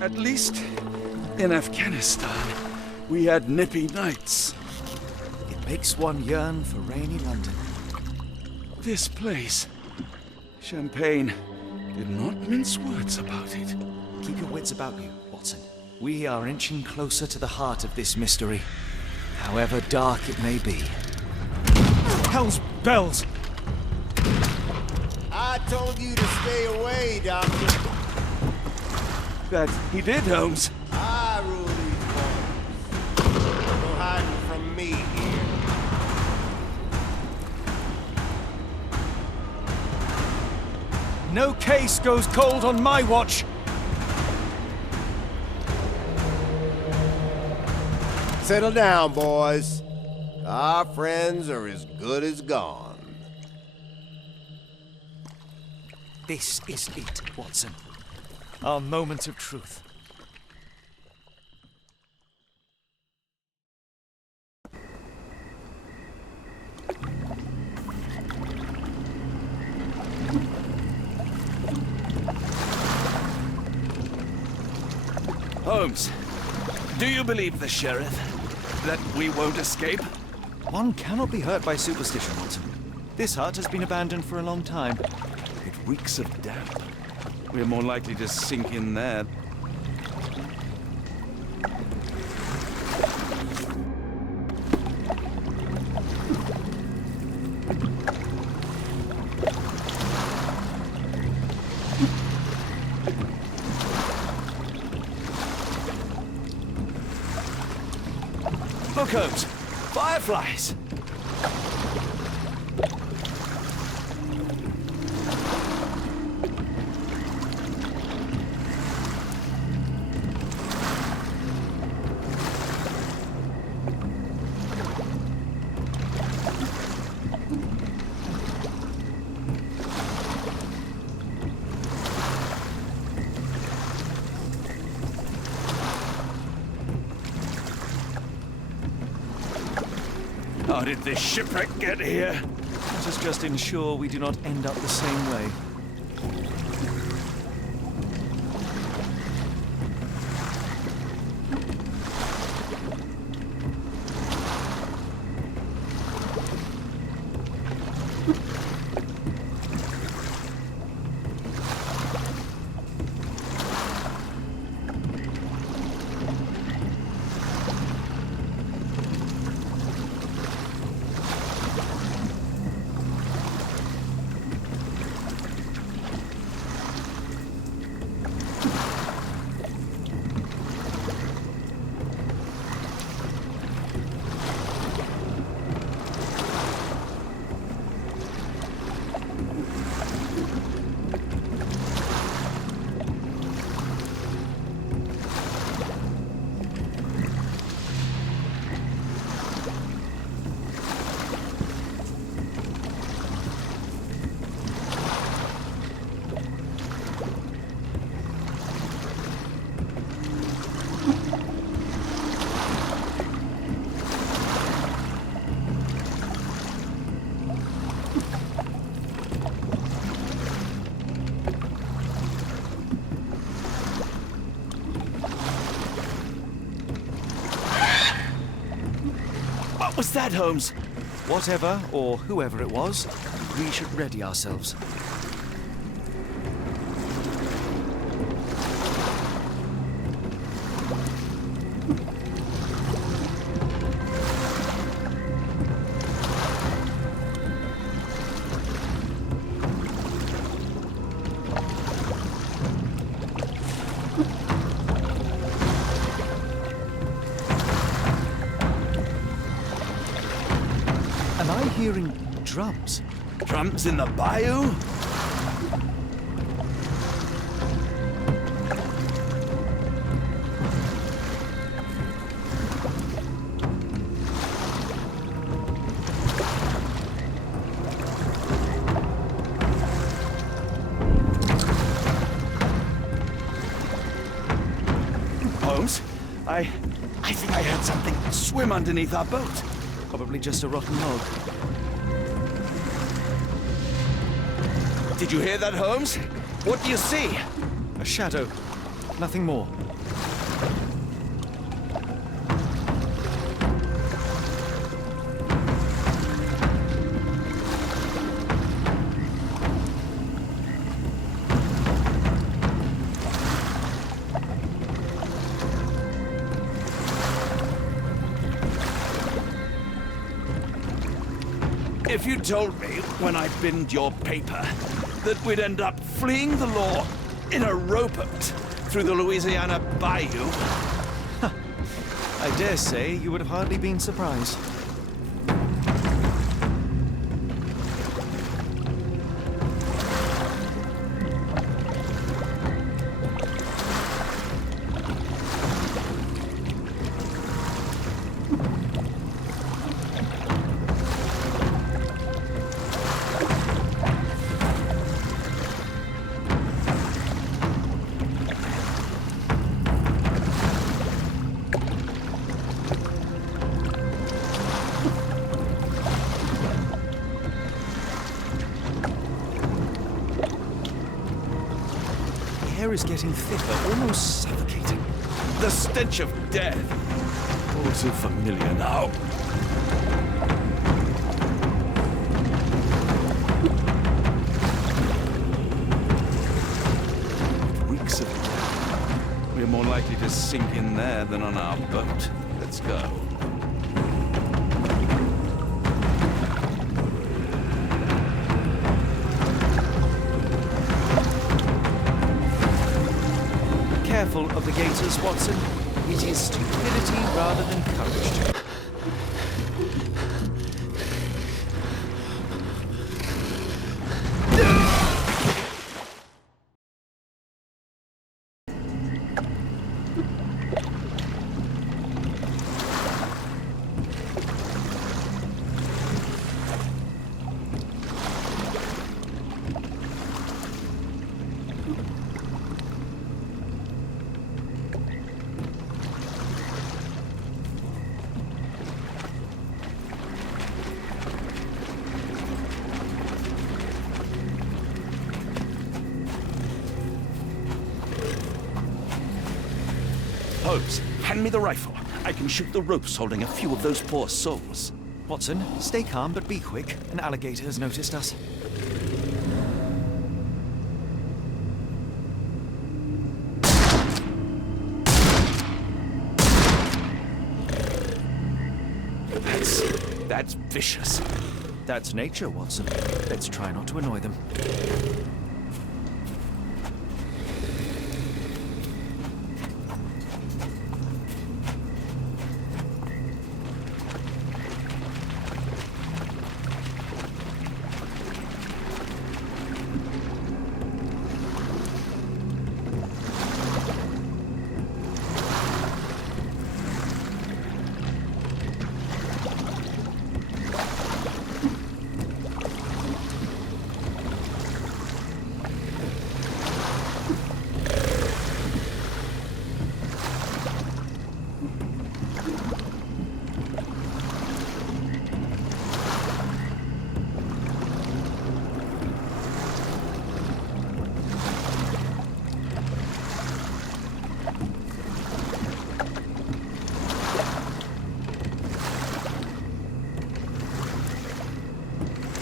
At least in Afghanistan, we had nippy nights. It makes one yearn for rainy London. This place, Champagne, did not mince words about it. Keep your wits about you, Watson. We are inching closer to the heart of this mystery, however dark it may be. Hell's bells! I told you to stay away, Doctor. That he did, Holmes. I rule these waters. No hiding from me here. No case goes cold on my watch! Settle down, boys. Our friends are as good as gone. This is it, Watson. Our moment of truth. Holmes, do you believe the sheriff? That we won't escape? One cannot be hurt by superstition, Watson. This hut has been abandoned for a long time. It reeks of damp. We're more likely to sink in there. Look, Holmes! Fireflies! How did this shipwreck get here? Let us just ensure we do not end up the same way. What was that, Holmes? Whatever, or whoever it was, we should ready ourselves. Am I hearing drums? Drums in the bayou? Holmes, I think I heard something swim underneath our boat. Probably just a rotten log. Did you hear that, Holmes? What do you see? A shadow. Nothing more. If you told me when I binned your paper that we'd end up fleeing the law in a rowboat through the Louisiana Bayou... I dare say you would have hardly been surprised. The air is getting thicker, almost suffocating. The stench of death. All too familiar now. It reeks of death. We're more likely to sink in there than on our boat. Let's go. Careful of the gators, Watson. It is stupidity rather than courage. Holmes, hand me the rifle. I can shoot the ropes holding a few of those poor souls. Watson, stay calm but be quick. An alligator has noticed us. That's vicious. That's nature, Watson. Let's try not to annoy them.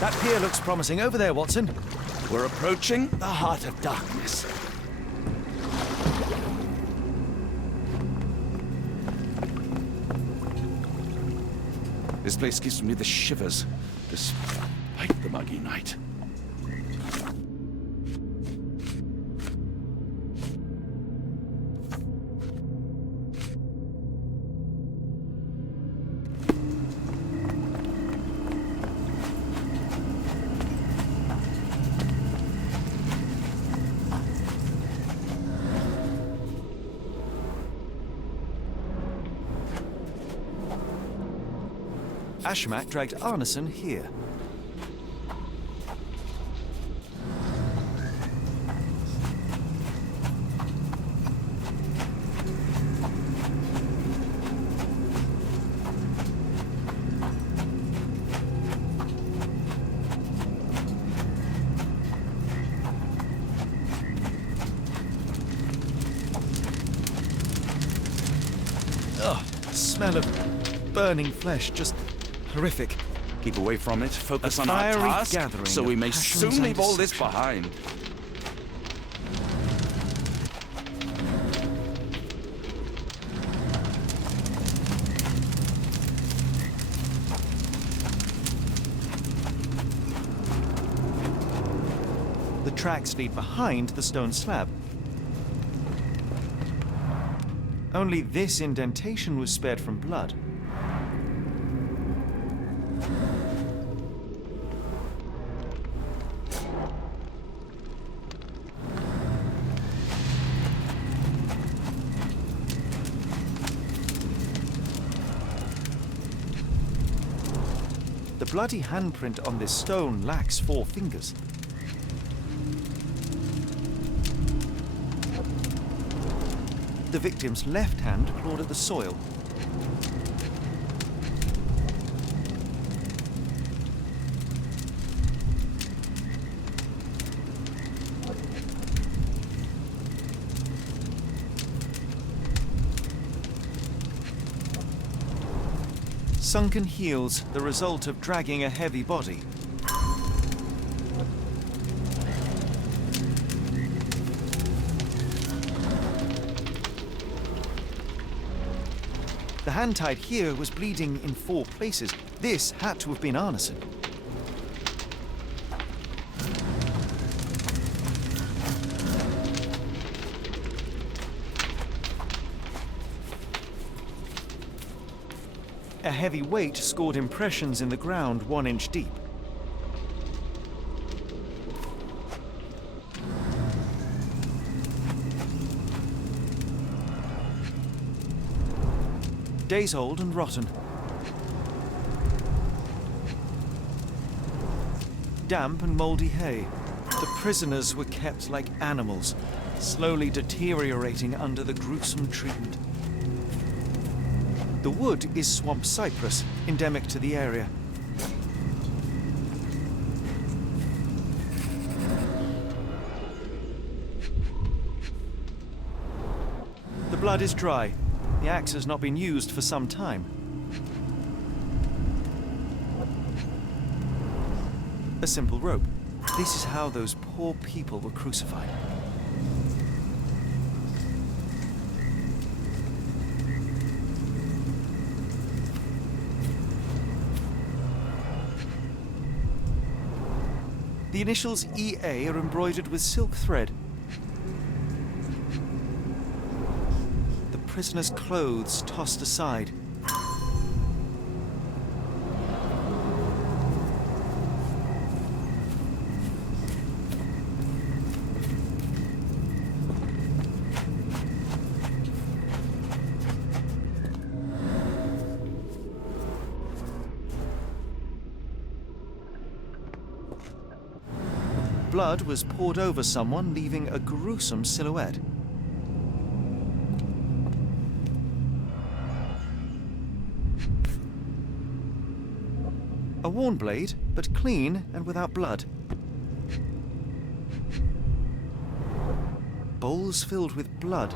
That pier looks promising. Over there, Watson. We're approaching the heart of darkness. This place gives me the shivers, despite the muggy night. Ashmak dragged Arneson here. Ugh, the smell of burning flesh, just horrific. Keep away from it, focus A on our fiery task, gathering so of we may passions soon and leave all this deception. behind. tracks lead behind the stone slab. Only this indentation was spared from blood. The bloody handprint on this stone lacks 4 fingers. The victim's left hand clawed at the soil. Sunken heels, the result of dragging a heavy body. The hand tied here was bleeding in 4 places. This had to have been arson. A heavy weight scored impressions in the ground 1 inch deep. Days old and rotten. Damp and mouldy hay. The prisoners were kept like animals, slowly deteriorating under the gruesome treatment. The wood is swamp cypress, endemic to the area. The blood is dry. The axe has not been used for some time. A simple rope. This is how those poor people were crucified. The initials EA are embroidered with silk thread. The prisoner's clothes tossed aside. Blood was poured over someone, leaving a gruesome silhouette. A worn blade, but clean and without blood. Bowls filled with blood.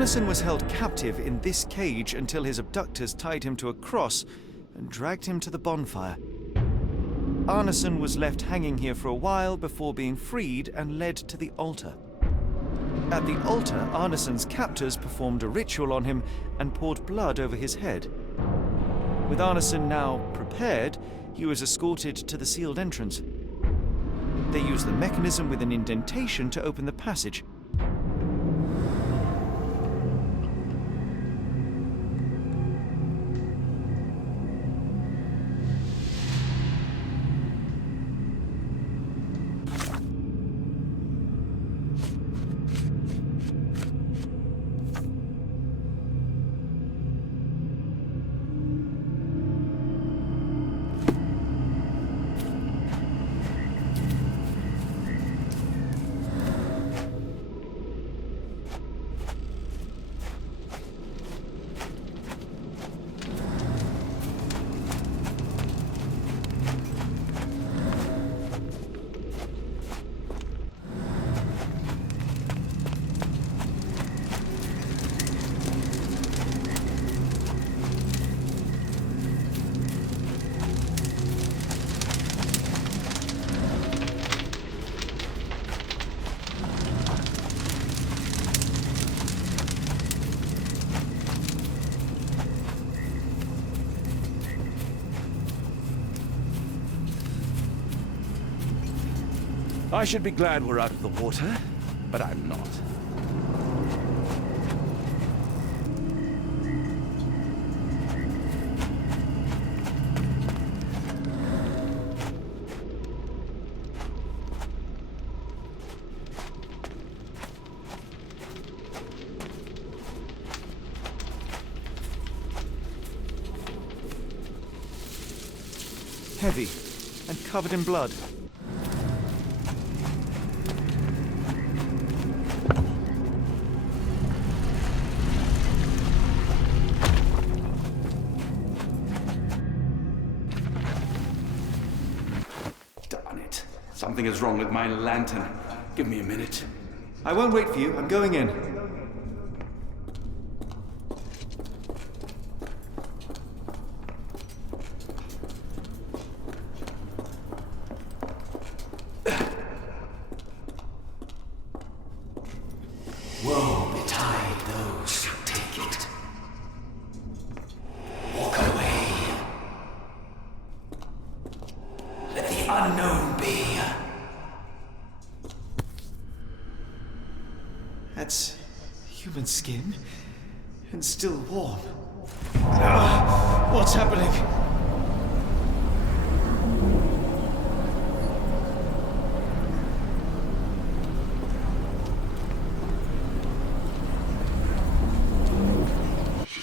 Arneson was held captive in this cage until his abductors tied him to a cross and dragged him to the bonfire. Arneson was left hanging here for a while before being freed and led to the altar. At the altar, Arneson's captors performed a ritual on him and poured blood over his head. With Arneson now prepared, he was escorted to the sealed entrance. They used the mechanism with an indentation to open the passage. I should be glad we're out of the water, but I'm not. Heavy and covered in blood. Something is wrong with my lantern. Give me a minute. I won't wait for you. I'm going in. Woe betide those who take it. Walk away. Let the unknown be. That's human skin, and still warm. What's happening?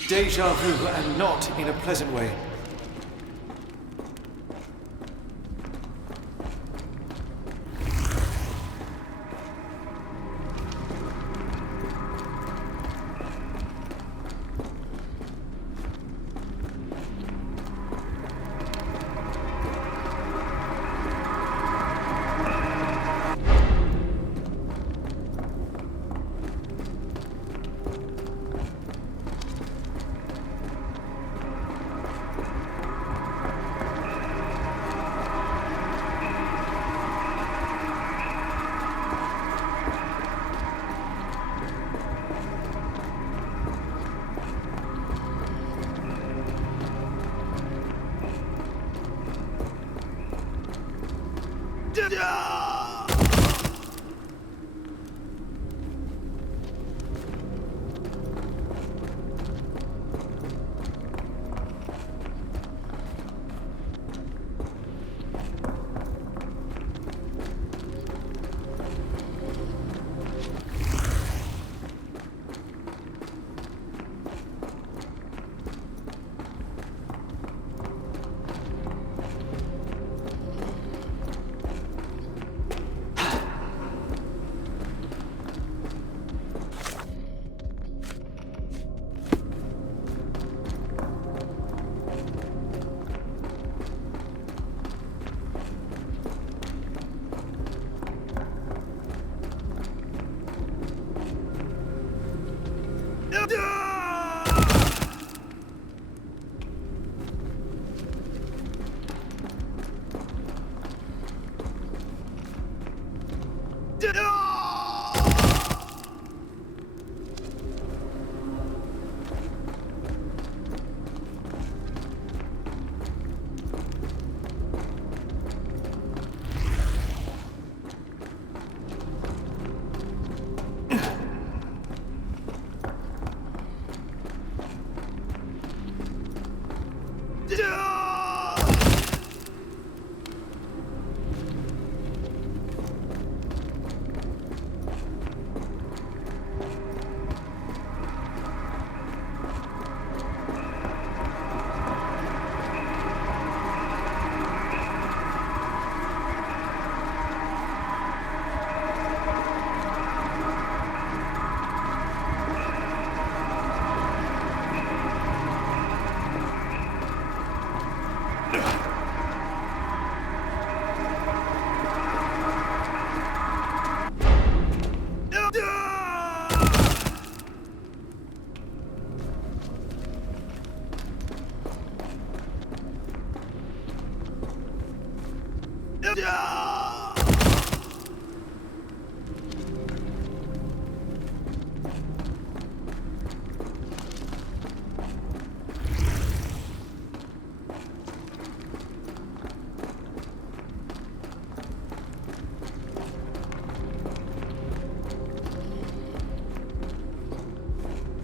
Deja vu, and not in a pleasant way.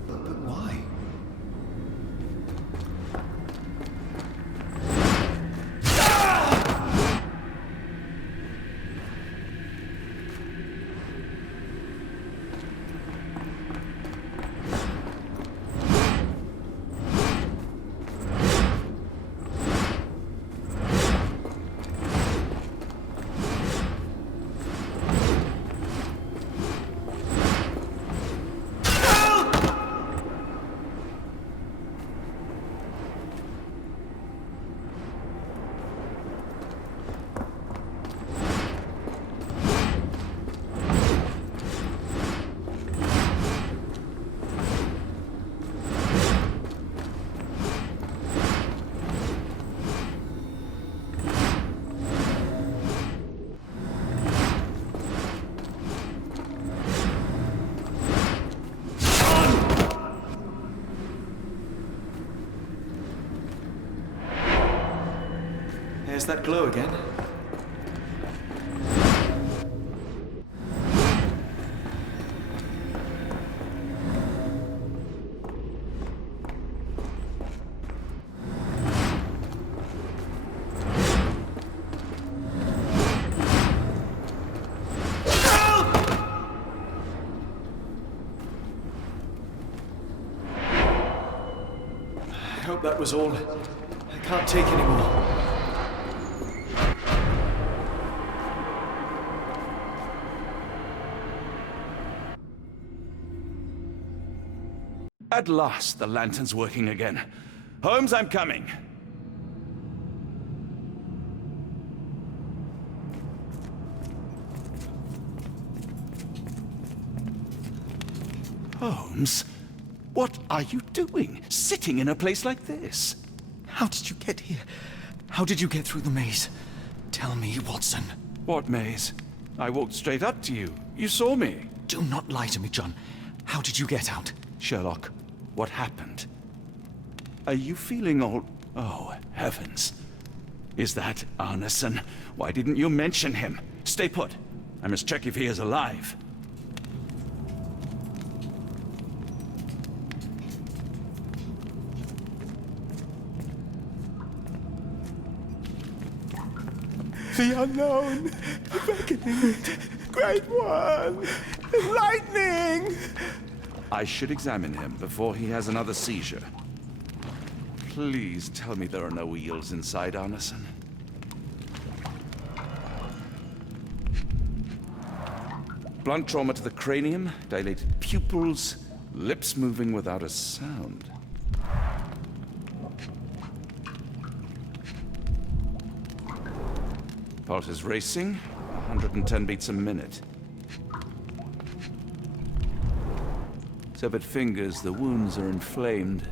But why? There's that glow again. I hope that was all. I can't take any more. At last, the lantern's working again. Holmes, I'm coming. Holmes, what are you doing, sitting in a place like this? How did you get here? How did you get through the maze? Tell me, Watson. What maze? I walked straight up to you. You saw me. Do not lie to me, John. How did you get out? Sherlock, what happened? Are you feeling all... Oh, heavens. Is that Arneson? Why didn't you mention him? Stay put. I must check if he is alive. The unknown, beckoning, great one, lightning! I should examine him before he has another seizure. Please tell me there are no eels inside Arneson. Blunt trauma to the cranium, dilated pupils, lips moving without a sound. Pulse is racing, 110 beats a minute. Severed fingers, the wounds are inflamed.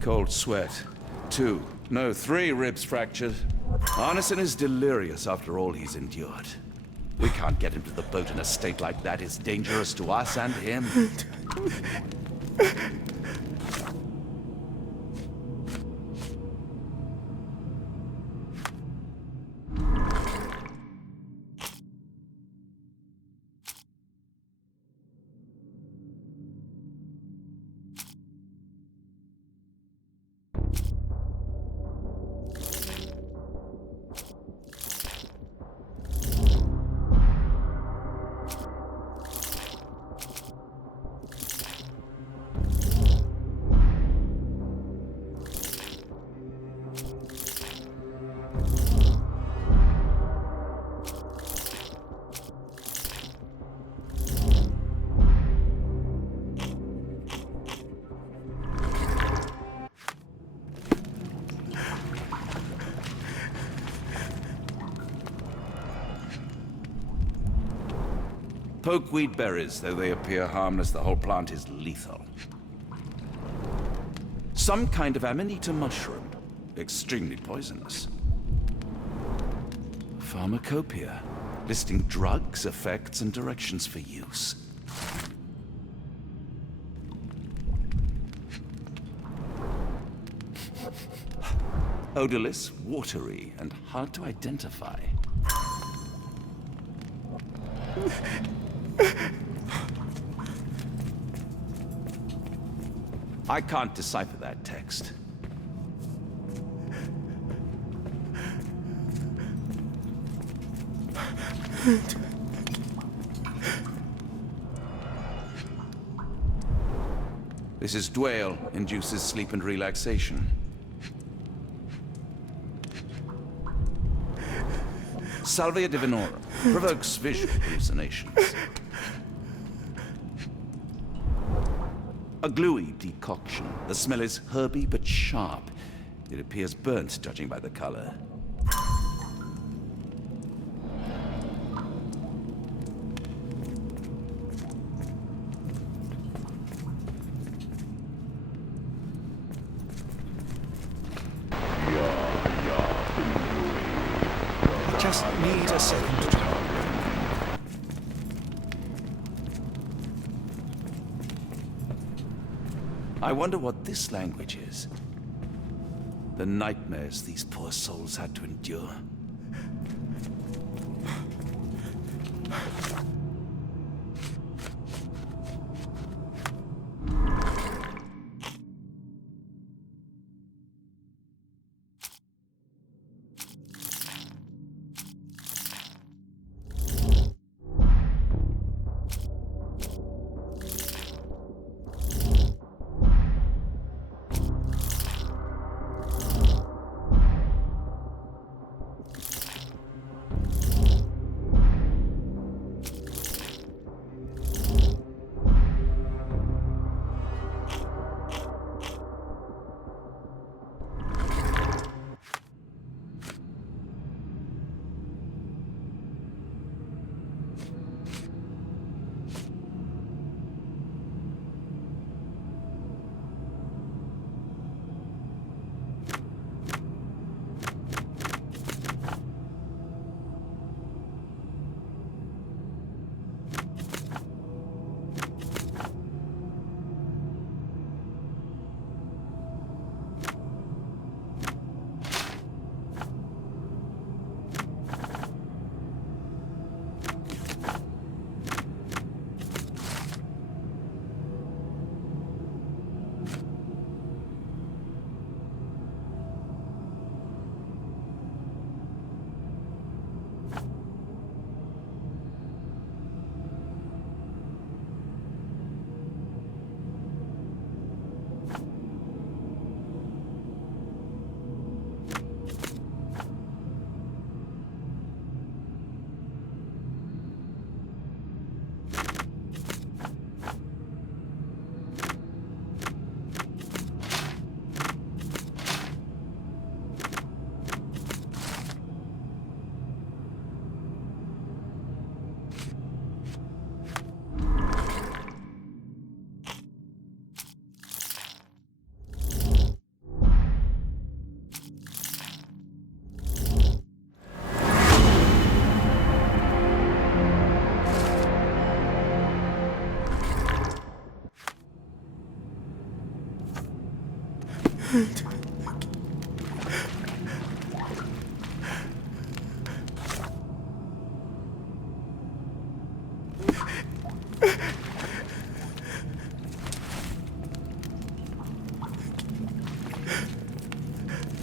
Cold sweat. 2, no, 3 ribs fractured. Arneson is delirious after all he's endured. We can't get him to the boat in a state like that. It's dangerous to us and him. Pokeweed berries, though they appear harmless, the whole plant is lethal. Some kind of amanita mushroom, extremely poisonous. Pharmacopoeia, listing drugs, effects, and directions for use. Odorless, watery, and hard to identify. I can't decipher that text. This is Dwale, induces sleep and relaxation. Salvia divinorum, provokes visual hallucinations. A gluey decoction. The smell is herby but sharp. It appears burnt, judging by the color. Just need a second to try. I wonder what this language is. The nightmares these poor souls had to endure.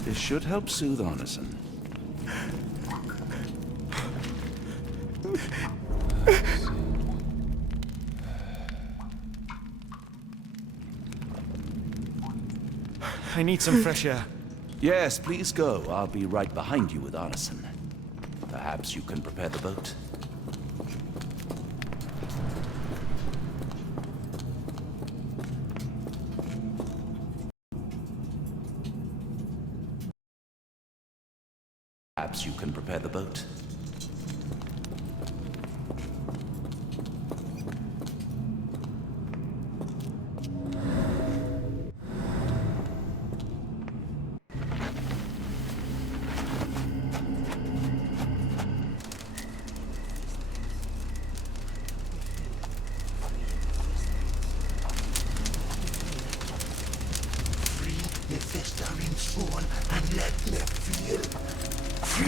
This should help soothe Arneson. I need some fresh air. Yes, please go. I'll be right behind you with Arneson. Perhaps you can prepare the boat. Perhaps you can prepare the boat.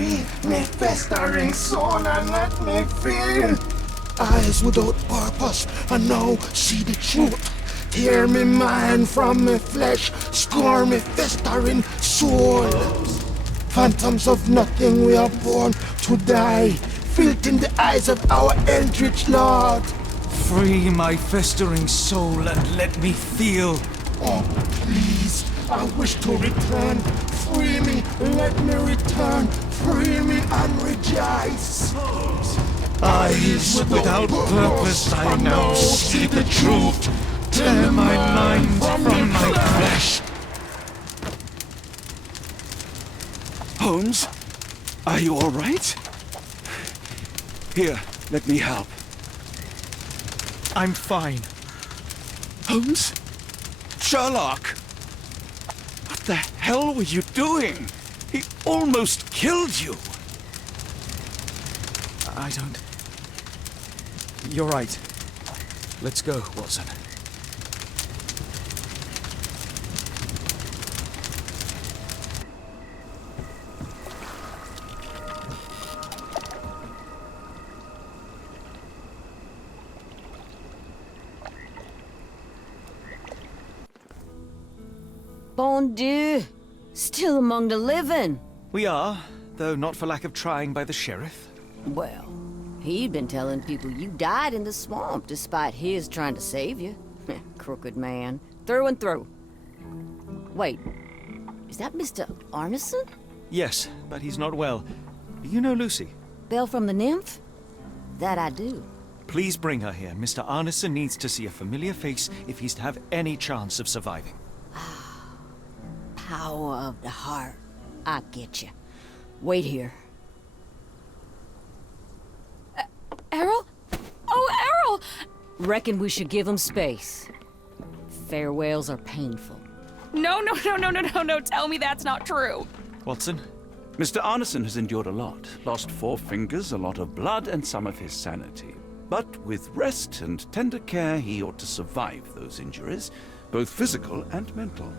Free me festering soul and let me feel. Eyes without purpose, and now see the truth. Tear me mind from me flesh, score me festering soul. Phantoms of nothing, we are born to die. Filth in the eyes of our eldritch lord. Free my festering soul and let me feel. Oh, please, I wish to return. Free me, let me return. Free me and rejoice. Eyes without purpose, I now see the truth. Tear my mind from my flesh. Holmes? Are you all right? Here, let me help. I'm fine. Holmes? Sherlock! What the hell were you doing? He almost killed you! I don't... You're right. Let's go, Watson. Bon Dieu! Still among the living. We are, though not for lack of trying by the sheriff. Well, he'd been telling people you died in the swamp despite his trying to save you. Crooked man. Through and through. Wait, is that Mr. Arneson? Yes, but he's not well. Do you know Lucy? Belle from the Nymph? That I do. Please bring her here. Mr. Arneson needs to see a familiar face if he's to have any chance of surviving. Power of the heart. I get you. Wait here. Errol? Oh, Errol! Reckon we should give him space. Farewells are painful. No, tell me that's not true. Watson? Mr. Arneson has endured a lot. Lost 4 fingers, a lot of blood, and some of his sanity. But with rest and tender care, he ought to survive those injuries, both physical and mental.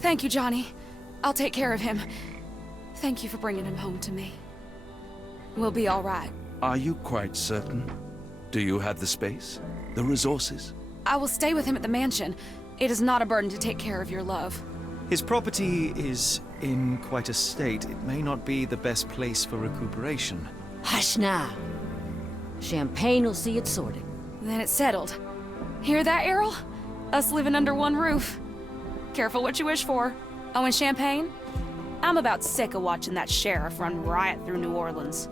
Thank you, Johnny. I'll take care of him. Thank you for bringing him home to me. We'll be all right. Are you quite certain? Do you have the space? The resources? I will stay with him at the mansion. It is not a burden to take care of your love. His property is in quite a state. It may not be the best place for recuperation. Hush now. Champagne will see it sorted. Then it's settled. Hear that, Errol? Us living under one roof. Careful what you wish for. Oh, and champagne? I'm about sick of watching that sheriff run riot through New Orleans.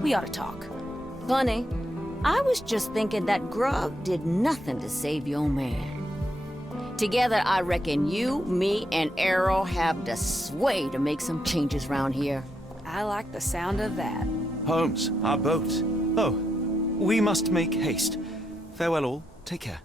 We ought to talk. Funny, I was just thinking that grub did nothing to save your man. Together, I reckon you, me, and Errol have the sway to make some changes around here. I like the sound of that. Holmes, our boat. Oh, we must make haste. Farewell all. Take care.